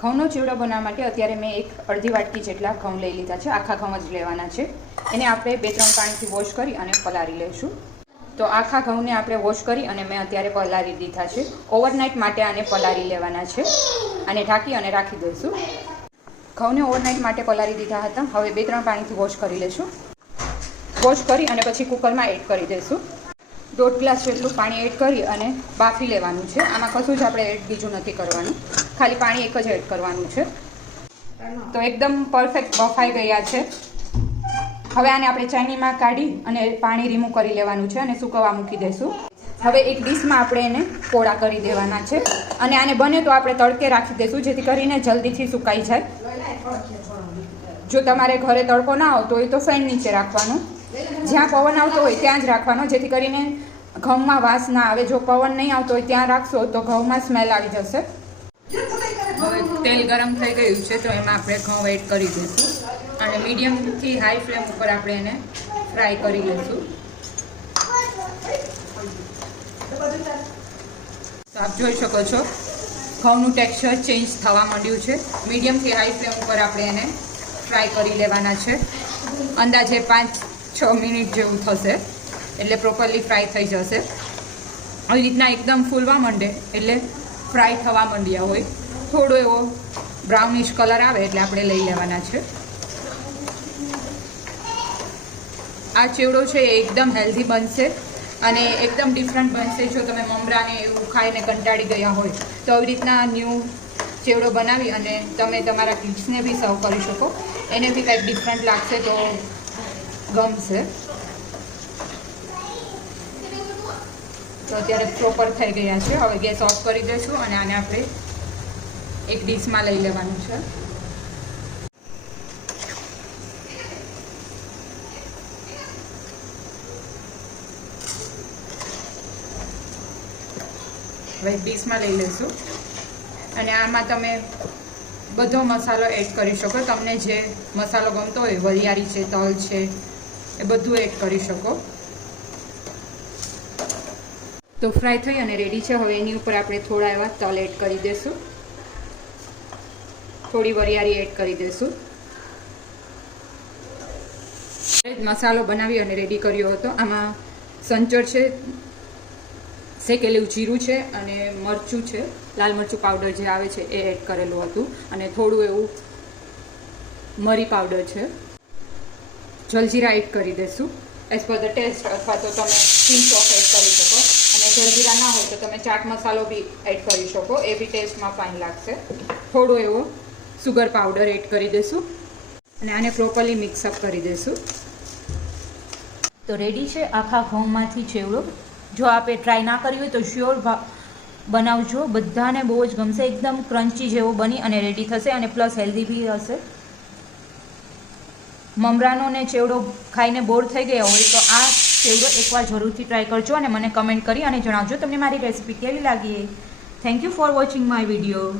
ઘઉંનો ચીવડો બનાવવા માટે અત્યારે મેં એક અડધી વાટકી જેટલા ઘઉં લઈ લીધા છે. આખા ઘઉં જ લેવાના છે. એને આપણે બે ત્રણ પાણીથી વોશ કરી અને પલાળી લઈશું. તો આખા ઘઉંને આપણે વોશ કરી અને મેં અત્યારે પલાળી દીધા છે. ઓવરનાઇટ માટે આને પલાળી લેવાના છે. અને ઢાંકી અને રાખી દઈશું. ઘઉંને ઓવરનાઇટ માટે પલાળી દીધા હતા. હવે બે ત્રણ પાણીથી વોશ કરી લઈશું. વોશ કરી અને પછી કુકરમાં એડ કરી દઈશું. દોઢ ગ્લાસ જેટલું પાણી એડ કરી અને બાફી લેવાનું છે. આમાં કશું જ આપણે એડ બીજું નથી કરવાનું. ખાલી પાણી એક જ એડ કરવાનું છે. તો એકદમ પરફેક્ટ બફાઈ ગયા છે. હવે આને આપણે ચાઇનીમાં કાઢી અને પાણી રિમૂવ કરી લેવાનું છે અને સૂકવવા મૂકી દઈશું હવે એક ડીશમાં આપણે એને પોળા કરી દેવાના છે. અને આને બને તો આપણે તડકે રાખી દઈશું જેથી કરીને જલ્દીથી સુકાઈ જાય. જો તમારે ઘરે તડકો ના આવતો હોય તો ફેન નીચે રાખવાનું. જ્યાં પવન આવતો હોય ત્યાં જ રાખવાનો, જેથી કરીને ઘઉંમાં વાસ ના આવે. જો પવન નહીં આવતો હોય ત્યાં રાખશો તો ઘઉંમાં સ્મેલ આવી જશે. તેલ ગરમ થઈ ગયું છે તો એમાં આપણે ઘઉં એડ કરી દઈશું. અને મીડિયમથી હાઈ ફ્લેમ ઉપર આપણે એને ફ્રાય કરી લઈશું. તો આપ જોઈ શકો છો, ઘઉંનું ટેક્સચર ચેન્જ થવા માંડ્યું છે. મીડિયમથી હાઈ ફ્લેમ ઉપર આપણે એને ફ્રાય કરી લેવાના છે. અંદાજે પાંચ છ મિનિટ જેવું થશે. એટલે પ્રોપરલી ફ્રાય થઈ જશે. આવી રીતના એકદમ ફૂલવા માંડે, એટલે ફ્રાય થવા માંડ્યા હોય. થોડો એવો બ્રાઉનિશ કલર આવે એટલે આપણે લઈ લેવાના છે. આ ચેવડો છે એ એકદમ હેલ્ધી બનશે અને એકદમ ડિફરન્ટ બનશે. જો તમે મમરાને એવું ખાઈને કંટાળી ગયા હોય, તો આવી રીતના ન્યૂ ચેવડો બનાવી અને તમે તમારા કિડ્સને બી સર્વ કરી શકો. એને બી કંઈક ડિફરન્ટ લાગશે તો ગમશે. તો અત્યારે પ્રોપર થઈ ગયા છે. હવે ગેસ ઓફ કરી દઈશું અને આને આપણે એક ડીશમાં લઈ લેવાનું છે. હવે ડીશમાં લઈ લઈશું. અને આમાં તમે બધો મસાલો એડ કરી શકો. તમને જે મસાલો ગમતો હોય, વરિયાળી છે, તલ છે એ બધું એડ કરી શકો. તો ફ્રાય થઈ અને રેડી છે. હવે એની ઉપર આપણે થોડા એવા તલ એડ કરી દઈશું થોડી વરિયાળી એડ કરી દઈશું મસાલો બનાવી અને રેડી કર્યો હતો. આમાં સંચર છે, શેકેલું જીરું છે અને મરચું છે. લાલ મરચું પાવડર જે આવે છે એ એડ કરેલું હતું. અને થોડું એવું મરી પાવડર છે. જલજીરા એડ કરી દઈશું એઝ પર ધ ટેસ્ટ અથવા તો તમે ચીન સોસ એડ કરી શકો. અને જલજીરા ના હોય તો તમે ચાટ મસાલો બી એડ કરી શકો. એ બી ટેસ્ટમાં ફાઇન લાગશે. થોડો એવો સુગર પાવડર એડ કરી દઈશું અને આને પ્રોપરલી મિક્સઅપ કરી દઈશું તો રેડી છે આખા ઘઉંમાંથી ચેવડો જો આપે ટ્રાય ના કરી હોય તો શ્યોર બનાવજો. બધાને બહુ જ ગમશે. એકદમ ક્રન્ચી જેવો બની અને રેડી થશે અને પ્લસ હેલ્ધી બી હશે. મમરાનો ને ચેવડો ખાઈને બોર થઈ ગયા હોય તો આ ચેવડો એકવાર જરૂરથી ટ્રાય કરજો અને મને કમેન્ટ કરી અને જણાવજો તમને મારી રેસીપી કેવી લાગી. Thank you for watching my video